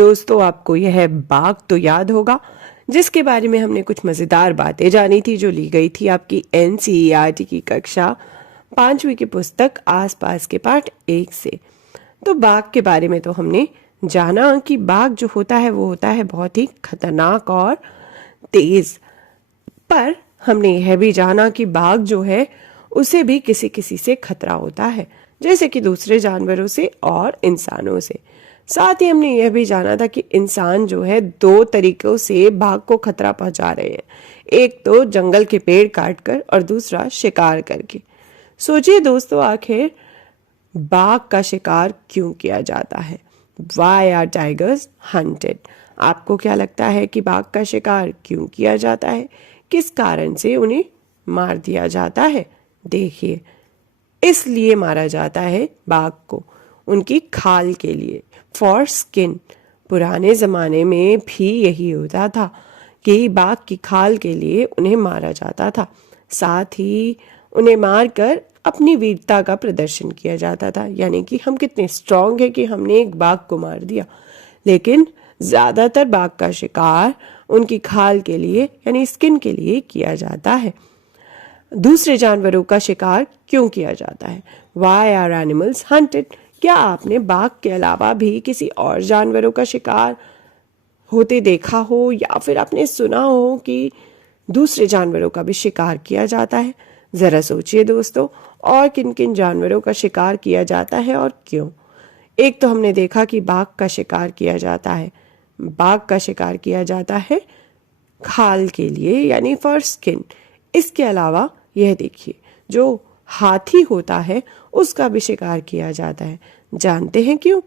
दोस्तों, आपको यह बाघ तो याद होगा जिसके बारे में हमने कुछ मज़ेदार बातें जानी थी, जो ली गई थी आपकी एनसीईआरटी की कक्षा 5वीं की पुस्तक आसपास के पाठ 1 से। तो बाघ के बारे में तो हमने जाना कि बाघ जो होता है वो होता है बहुत ही खतरनाक और तेज। पर हमने यह भी जाना कि बाघ जो है उसे भी किसी किसी से खतरा होता है, जैसे कि दूसरे जानवरों से और इंसानों से। साथ ही हमने यह भी जाना था कि इंसान जो है 2 तरीकों से बाघ को खतरा पहुंचा रहे हैं, एक तो जंगल के पेड़ काटकर और दूसरा शिकार करके। सोचिए दोस्तों, आखिर बाघ का शिकार क्यों किया जाता है? Why are tigers hunted? आपको क्या लगता है कि बाघ का शिकार क्यों किया जाता है? किस कारण से उन्हें मार दिया जाता है? देखिए, इसलिए मारा जाता है बाघ को उनकी खाल के लिए, फॉर स्किन। पुराने जमाने में भी यही होता था कि बाघ की खाल के लिए उन्हें मारा जाता था। साथ ही उन्हें मारकर अपनी वीरता का प्रदर्शन किया जाता था, यानी कि हम कितने स्ट्रांग हैं कि हमने एक बाघ को मार दिया। लेकिन ज्यादातर बाघ का शिकार उनकी खाल के लिए यानी स्किन के लिए किया जाता है। दूसरे जानवरों का शिकार क्यों किया जाता है? Why are animals hunted? क्या आपने बाघ के अलावा भी किसी और जानवरों का शिकार होते देखा हो, या फिर आपने सुना हो कि दूसरे जानवरों का भी शिकार किया जाता है? जरा सोचिए दोस्तों, और किन किन जानवरों का शिकार किया जाता है और क्यों? एक तो हमने देखा कि बाघ का शिकार किया जाता है। बाघ का शिकार किया जाता है खाल के लिए यानी फॉर स्किन। इसके अलावा यह देखिए, जो हाथी होता है उसका भी शिकार किया जाता है। जानते हैं क्यों?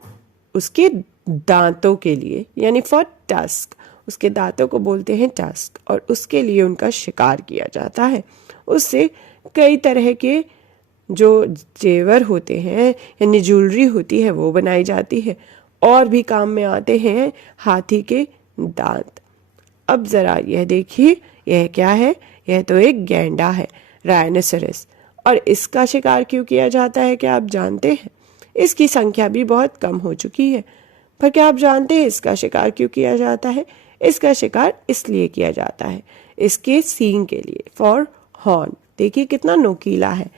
उसके दांतों के लिए यानी फॉर टस्क। उसके दांतों को बोलते हैं टस्क, और उसके लिए उनका शिकार किया जाता है। उससे कई तरह के जो जेवर होते हैं यानी ज्वेलरी होती है वो बनाई जाती है, और भी काम में आते हैं हाथी के दांत। अब जरा यह देखिए, यह क्या है? यह तो एक गैंडा है, राइनोसेरस। और इसका शिकार क्यों किया जाता है, क्या आप जानते हैं? इसकी संख्या भी बहुत कम हो चुकी है, पर क्या आप जानते हैं इसका शिकार क्यों किया जाता है? इसका शिकार इसलिए किया जाता है इसके सींग के लिए, फॉर हॉर्न। देखिए कितना नोकीला है,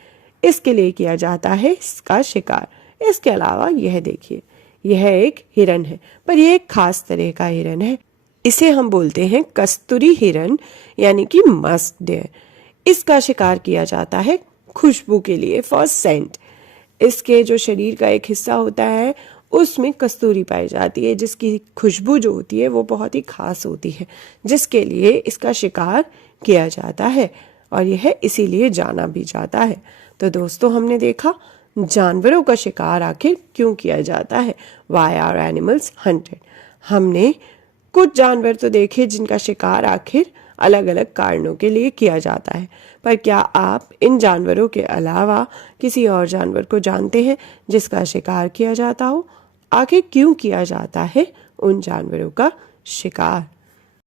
इसके लिए किया जाता है इसका शिकार। इसके अलावा यह देखिए, यह एक हिरन है, पर यह एक खास तरह का हिरन है। इसे हम बोलते हैं कस्तूरी हिरन यानी कि मस्क डियर। इसका शिकार किया जाता है खुशबू के लिए, फॉर सेंट। इसके जो शरीर का एक हिस्सा होता है उसमें कस्तूरी पाई जाती है, जिसकी खुशबू जो होती है वो बहुत ही खास होती है, जिसके लिए इसका शिकार किया जाता है, और यह इसीलिए जाना भी जाता है। तो दोस्तों, हमने देखा जानवरों का शिकार आखिर क्यों किया जाता है, Why are animals hunted? हमने कुछ जानवर तो देखे जिनका शिकार आखिर अलग अलग कारणों के लिए किया जाता है, पर क्या आप इन जानवरों के अलावा किसी और जानवर को जानते हैं जिसका शिकार किया जाता हो? आखिर क्यों किया जाता है उन जानवरों का शिकार?